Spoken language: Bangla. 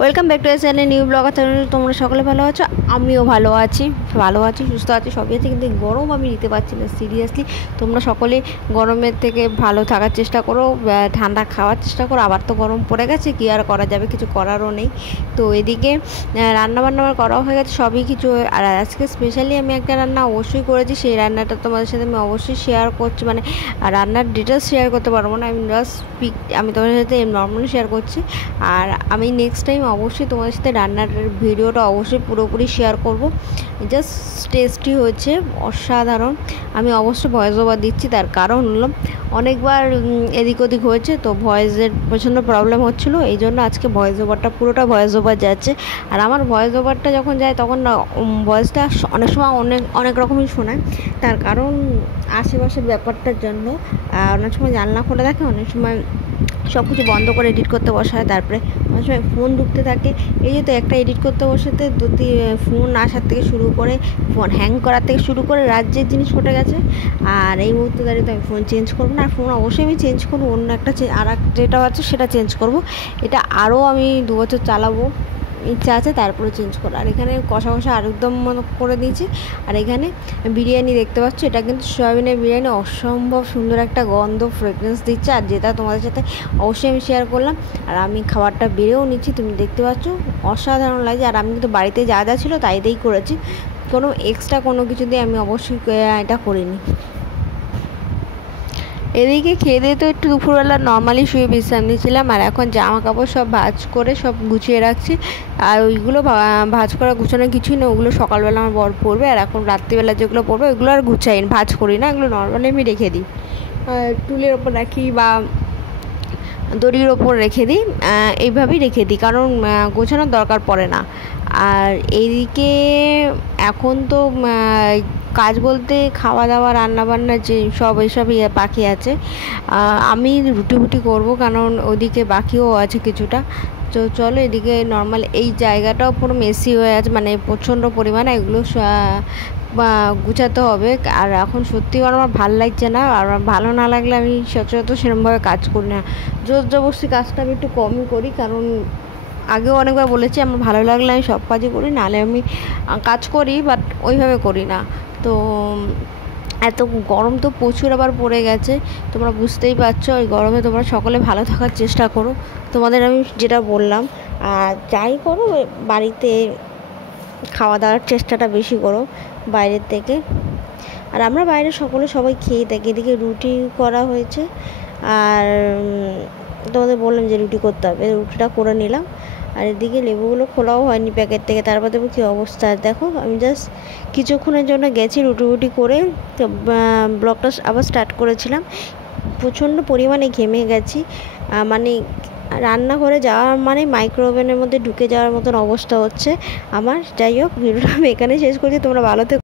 Welcome back to channel new blogger channel. তোমরা সকলে ভালো আছো, আমিও ভালো আছি সুস্থ আছি, সবই আছে। কিন্তু গরম আমি নিতে পারছি না সিরিয়াসলি। তোমরা সকলে গরমের থেকে ভালো থাকার চেষ্টা করো, ঠান্ডা খাওয়ার চেষ্টা করো। আবার তো গরম পড়ে গেছে, কী আর করা যাবে, কিছু করারও নেই। তো এদিকে রান্নাবান্না আমার করা হয়ে গেছে সবই কিছু। আর আজকে স্পেশালি আমি একটা রান্না অবশ্যই করেছি, সেই রান্নাটা তোমাদের সাথে আমি অবশ্যই শেয়ার করছি। মানে রান্নার ডিটেলস শেয়ার করতে পারবো না, আমি তোমাদের সাথে নর্মালি শেয়ার করছি। আর আমি নেক্সট টাইম অবশ্যই তোমাদের সাথে রান্নার ভিডিওটা অবশ্যই পুরোপুরি শেয়ার করব। জাস্ট টেস্টি হয়েছে, অসাধারণ। আমি অবশ্যই ভয়েস ওভার দিচ্ছি, তার কারণ হলো অনেকবার এদিক ওদিক হয়েছে, তো ভয়েসের প্রচণ্ড প্রবলেম হচ্ছিলো, এই জন্য আজকে ভয়েস ওভারটা পুরোটা ভয়েস ওভার যাচ্ছে। আর আমার ভয়েস ওভারটা যখন যায় তখন ভয়েসটা অনেক সময় অনেক রকমই শোনায়, তার কারণ আশেপাশের ব্যাপারটার জন্য। অনেক সময় জানলা খোলা থাকে, অনেক সময় সব কিছু বন্ধ করে এডিট করতে বসা হয়, তারপরে অনেক সময় ফোন ঢুকতে থাকে। এই যে তো একটা এডিট করতে বসাতে ফোন আসার থেকে শুরু করে, ফোন হ্যাং করার থেকে শুরু করে রাজ্যের জিনিস ঘটে গেছে। আর এই মুহূর্তে দাঁড়িয়ে তো আমি ফোন চেঞ্জ করবো না, আর ফোন অবশ্যই আমি চেঞ্জ করবো, অন্য একটা আর যেটা আছে সেটা চেঞ্জ করবো। এটা আরও আমি 2 বছর চালাবো, ইচ্ছা আছে, তারপরে চেঞ্জ করো। আর এখানে কষা আলুরদম করে দিয়েছি। আর এখানে বিরিয়ানি দেখতে পাচ্ছ, এটা কিন্তু সয়াবিনের বিরিয়ানি, অসম্ভব সুন্দর একটা গন্ধ ফ্রেগরেন্স দিচ্ছে। আর যেটা তোমাদের সাথে অবশ্যই আমি শেয়ার করলাম। আর আমি খাবারটা বেড়েও নিচ্ছি, তুমি দেখতে পাচ্ছ, অসাধারণ লাগছে। আর আমি কিন্তু বাড়িতে যা ছিল তাই দিয়েই করেছি, কোনো এক্সট্রা কোনো কিছু দিয়ে আমি অবশ্যই এটা করিনি। এদিকে খেয়ে দিয়ে তো একটু দুপুরবেলা নর্মালি শুয়ে বিশ্রাম নিয়েছিলাম। আর এখন জামা কাপড় সব ভাঁজ করে সব গুছিয়ে রাখছি। আর ওইগুলো ভাঁজ করা গুছানো কিছুই না, ওগুলো সকালবেলা আমার বর পরবে। আর এখন রাত্রিবেলা যেগুলো পরবে ওইগুলো আর গুছাই ভাঁজ করি না, এগুলো নর্মালি আমি রেখে দিই, টুলের ওপর রাখি বা দড়ির ওপর রেখে দিই, এইভাবেই রেখে দিই, কারণ গোছানোর দরকার পড়ে না। আর এইদিকে এখন তো কাজ বলতে খাওয়া দাওয়া রান্নাবান্না যে সব এইসব বাকি আছে। আমি রুটি করবো, কারণ ওদিকে বাকিও আছে কিছুটা। তো চলো, এদিকে নর্মাল এই জায়গাটাও পুরো মেসি হয়ে আছে, মানে প্রচণ্ড পরিমাণে এগুলো গুছাতে হবে। আর এখন সত্যি আমার ভালো লাগছে না, আর ভালো না লাগলে আমি সচরাচর সেরকমভাবে কাজ করি না, জোর জবরদস্তি কাজটা আমি একটু কমই করি। কারণ আগেও অনেকবার বলেছি, আমার ভালো লাগলে আমি সব কাজই করি, নাহলে আমি কাজ করি বাট ওইভাবে করি না। তো এত গরম তো প্রচুর আবার পড়ে গেছে, তোমরা বুঝতেই পারছো। ওই গরমে তোমরা সকলে ভালো থাকার চেষ্টা করো, তোমাদের আমি যেটা বললাম। আর যাই করো, বাড়িতে খাওয়া দাওয়ার চেষ্টাটা বেশি করো বাইরের থেকে। আর আমরা বাইরে সবাই খেয়ে থাকি। এদিকে রুটি করা হয়েছে, আর তোমাদের বললাম যে রুটি করতে হবে, রুটিটা করে নিলাম। আর এদিকে লেবুগুলো খোলাও হয়নি প্যাকেট থেকে, তারপর দেখো কী অবস্থা। দেখো আমি জাস্ট কিছুক্ষণের জন্য গেছি রুটি করে, ব্লগটা আবার স্টার্ট করেছিলাম। প্রচণ্ড পরিমাণে ঘেমে গেছি, মানে রান্নাঘরে যাওয়ার মানে মাইক্রোওভেনের মধ্যে ঢুকে যাওয়ার মতন অবস্থা হচ্ছে আমার। যাই হোক, ভিডিওটা আমি এখানে শেষ করছি, তোমরা ভালো থেকো।